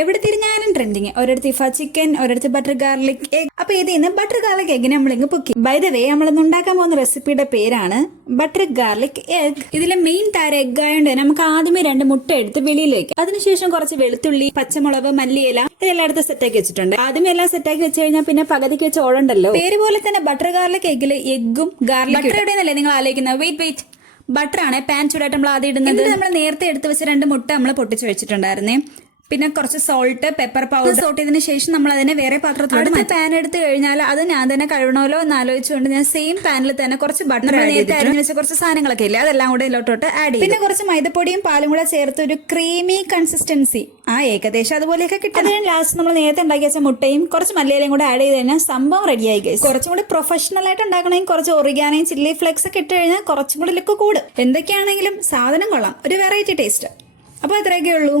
എവിടെ തിരിഞ്ഞാലും ട്രെൻഡിങ്. ഒരിടത്ത് ഇഫ ചിക്കൻ, ഒരിടത്ത് ബട്ടർ ഗാർലിക് എഗ്. അപ്പൊ ഇതിൽ നിന്ന് ബട്ടർ ഗാർലിക് എഗ്ഗിനെ നമ്മളിങ്ങ് പൊക്കി. ബൈ ദ വേ, നമ്മളിന്ന് ഉണ്ടാക്കാൻ പോകുന്ന റെസിപ്പിയുടെ പേരാണ് ബട്ടർ ഗാർലിക് എഗ്. ഇതിലെ മെയിൻ താരം എഗ് ആയതുകൊണ്ട് തന്നെ നമുക്ക് ആദ്യമേ 2 മുട്ട എടുത്ത് വെളിയിൽ വെക്കാം. അതിനുശേഷം കുറച്ച് വെളുത്തുള്ളി, പച്ചമുളക്, മല്ലിയില ഇതെല്ലാം എടുത്ത് സെറ്റാക്കി വെച്ചിട്ടുണ്ട്. ആദ്യമേ എല്ലാം സെറ്റാക്കി വെച്ച് കഴിഞ്ഞാൽ പിന്നെ പകുതിക്ക് വെച്ച് ഓടണ്ടല്ലോ. പേര് പോലെ തന്നെ ബട്ടർ ഗാർലിക് എഗ്ഗിൽ എഗ്ഗും ഗാർലിക് ബട്ടർ എവിടെയെന്നല്ലേ നിങ്ങൾ ആലോചിക്കുന്നത്? വെയിറ്റ് ബട്ടർ ആണ് പാൻ ചൂടായിട്ട് നമ്മൾ ആദ്യം ഇടുന്നത്. നമ്മൾ നേരത്തെ എടുത്ത് വെച്ച് 2 മുട്ട നമ്മൾ പൊട്ടിച്ച് വെച്ചിട്ടുണ്ടായിരുന്നേ. പിന്നെ കുറച്ച് സോൾട്ട്, പെപ്പർ പൗഡർ സോട്ട് ചെയ്തതിന് ശേഷം നമ്മൾ അതിനെ വേറെ പാത്രത്തിലോട്ട് പാൻ എടുത്ത് കഴിഞ്ഞാൽ അത് ഞാൻ തന്നെ കഴുകണമല്ലോ എന്ന് ആലോചിച്ചുകൊണ്ട് ഞാൻ സെയിം പാനിൽ തന്നെ കുറച്ച് ബട്ടർ നേരത്തെ അരിഞ്ഞ് വെച്ച കുറച്ച് സാധനങ്ങളൊക്കെ ഇല്ലേ അതെല്ലാം കൂടെ ഇതിലോട്ട് ആഡ് ചെയ്യും. പിന്നെ കുറച്ച് മൈദപ്പൊടിയും പാലും കൂടെ ചേർത്ത് ഒരു ക്രീമി കൺസിസ്റ്റൻസി ഏകദേശം അതുപോലെയൊക്കെ കിട്ടും. അതിന് ലാസ്റ്റ് നമ്മൾ നേരത്തെ ഉണ്ടാക്കി വെച്ച മുട്ടയും കുറച്ച് മല്ലിയിലയും കൂടെ ആഡ് ചെയ്ത് കഴിഞ്ഞാൽ സംഭവം റെഡിയായി ഗൈസ്. കുറച്ചും കൂടി പ്രൊഫഷണൽ ആയിട്ട് ഉണ്ടാക്കണമെങ്കിൽ കുറച്ച് ഒറിഗാനയും ചില്ലി ഫ്ലെക്സ് ഒക്കെ ഇട്ട് കഴിഞ്ഞാൽ കുറച്ചും കൂടി ലുക്ക് കൂടും. എന്തൊക്കെയാണെങ്കിലും സാധനം കൊള്ളാം, ഒരു വെറൈറ്റി ടേസ്റ്റ്. അപ്പോൾ അത്രയൊക്കെ ഉള്ളൂ.